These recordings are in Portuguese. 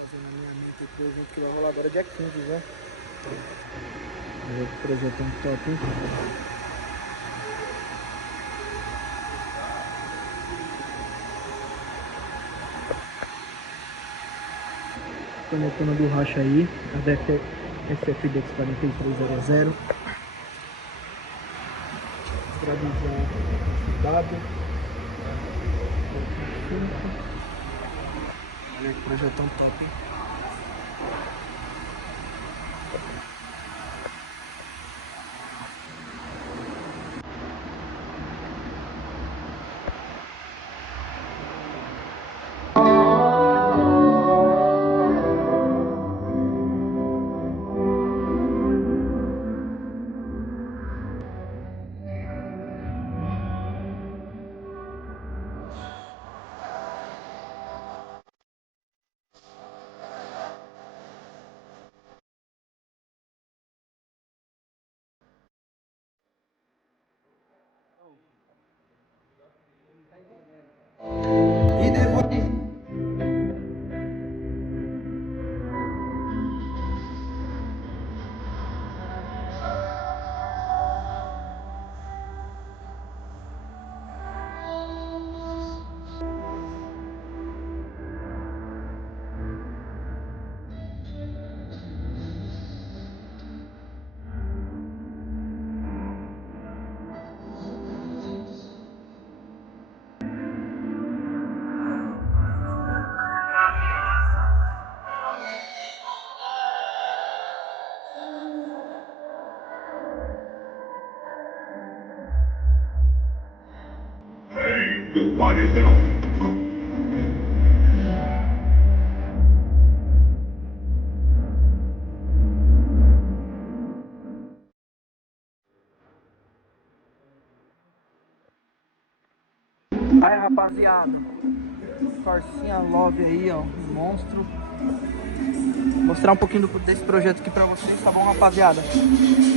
Fazendo alinhamento pro evento que vai rolar agora dia 15, né? Olha que projetão top, hein? Conectando do racha aí, a DF SFDX 4300. Tradição SW. Olha que projetão top, hein? E depois... Aí, rapaziada, Corsinha Love aí, ó, monstro. Vou mostrar um pouquinho desse projeto aqui pra vocês, tá bom, rapaziada?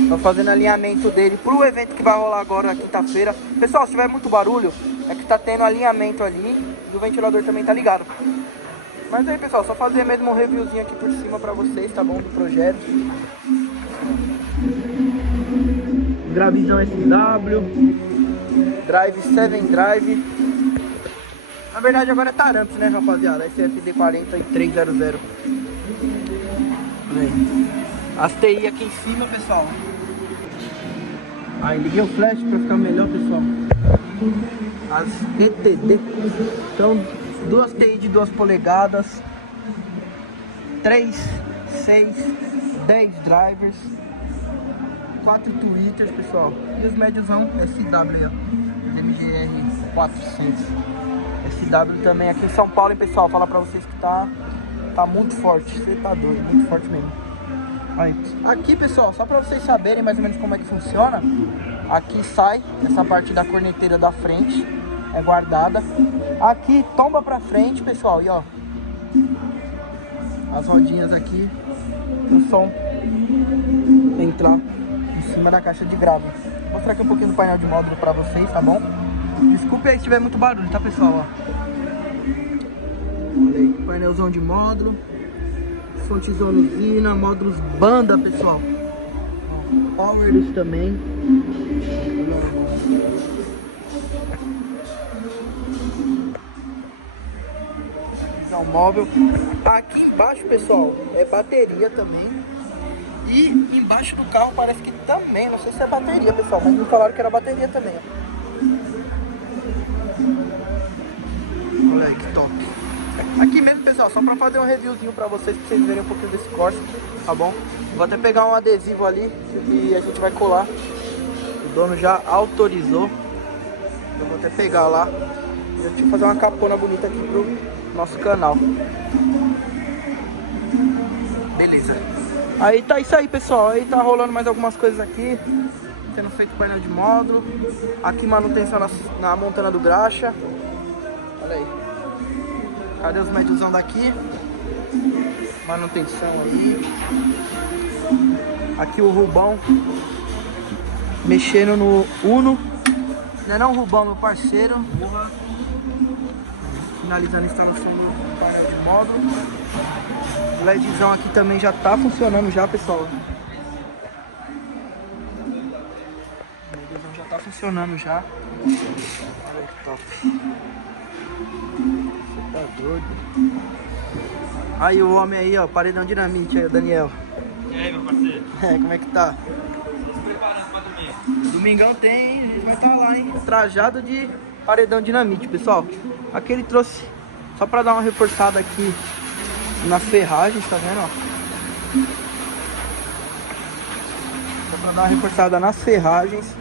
Tô fazendo alinhamento dele pro evento que vai rolar agora na quinta-feira. Pessoal, se tiver muito barulho, é que tá tendo alinhamento ali e o ventilador também tá ligado. Mas aí, pessoal, só fazer mesmo um reviewzinho aqui por cima pra vocês, tá bom, do projeto. Gravizão SW, Drive 7 Drive. Na verdade agora é Taramps, né, rapaziada? SFD 4300. Aí. As TI aqui em cima, pessoal. Aí liguei o flash pra ficar melhor, pessoal. As ETD. Então, duas TI de 2 polegadas. 3, 6, 10 drivers. 4 tweeters, pessoal. E os médiosão SW, ó. MGR 400. SW também aqui em São Paulo, hein, pessoal. Falar pra vocês que tá muito forte. Você tá doido, muito forte mesmo. Aí. Aqui, pessoal, só pra vocês saberem mais ou menos como é que funciona. Aqui sai essa parte da corneteira da frente, é guardada. Aqui tomba pra frente, pessoal, e ó, as rodinhas aqui, o som entrar em cima da caixa de grava. Vou mostrar aqui um pouquinho do painel de módulo pra vocês, tá bom? Desculpe aí se tiver muito barulho, tá, pessoal? Ó. Olha aí, painelzão de módulo, fontezona usina, módulos banda, pessoal. Powers também. Visão móvel. Aqui embaixo, pessoal, é bateria também. E embaixo do carro parece que também, não sei se é bateria, pessoal, mas me falaram que era bateria também, ó. Olha aí que top. Aqui mesmo, pessoal, só pra fazer um reviewzinho pra vocês verem um pouquinho desse Corsa, tá bom? Vou até pegar um adesivo ali e a gente vai colar. O dono já autorizou. Eu vou até pegar lá e a gente vai fazer uma capona bonita aqui pro nosso canal. Beleza. Aí tá isso aí, pessoal. Aí tá rolando mais algumas coisas aqui. Sendo feito painel de módulo. Aqui manutenção na montana do graxa. Olha aí. Cadê os médiozão daqui? Manutenção aí. Aqui o Rubão mexendo no Uno. Não é não, Rubão, meu parceiro. Finalizando a instalação do painel de módulo. LEDzão aqui também já tá funcionando já, pessoal. O LEDzão já tá funcionando já. Olha que top. Você tá doido. Aí o homem aí, ó, paredão dinamite aí, o Daniel. E aí, meu parceiro? Como é que tá? Tô se preparando pra domingo. Domingão tem, a gente vai estar lá, hein? Trajado de paredão dinamite, pessoal. Aqui ele trouxe, só pra dar uma reforçada aqui nas ferragens, tá vendo, ó? Só pra dar uma reforçada nas ferragens.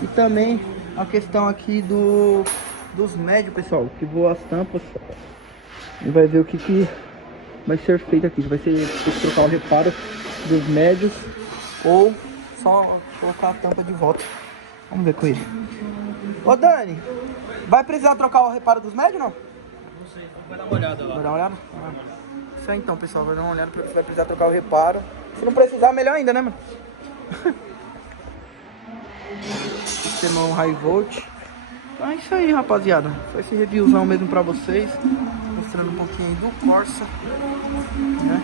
E também a questão aqui dos médios, pessoal, que voa as tampas. E vai ver o que vai ser feito aqui. Vai ser trocar o reparo dos médios ou só colocar a tampa de volta. Vamos ver com ele. Ô Dani, vai precisar trocar o reparo dos médios, não? Não sei, vai dar uma olhada lá. Vai dar uma olhada? Isso aí então, pessoal, vai dar uma olhada, porque você vai precisar trocar o reparo. Se não precisar, melhor ainda, né, mano? Sistema high volt. Então é isso aí, rapaziada. Foi esse reviewzão mesmo pra vocês, mostrando um pouquinho aí do Corsa, né?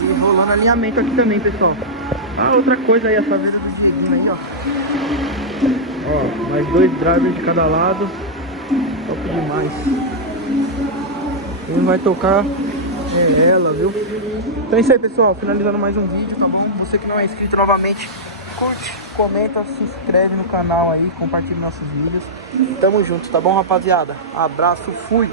E rolando alinhamento aqui também, pessoal. Ah, outra coisa aí, a saveira do Dieguinho aí, ó. Ó, mais 2 drivers de cada lado. Top demais. Quem vai tocar é ela, viu? Então é isso aí, pessoal. Finalizando mais um vídeo, tá bom? Você que não é inscrito novamente, curte, comenta, se inscreve no canal aí, compartilha nossos vídeos. Tamo junto, tá bom, rapaziada? Abraço, fui!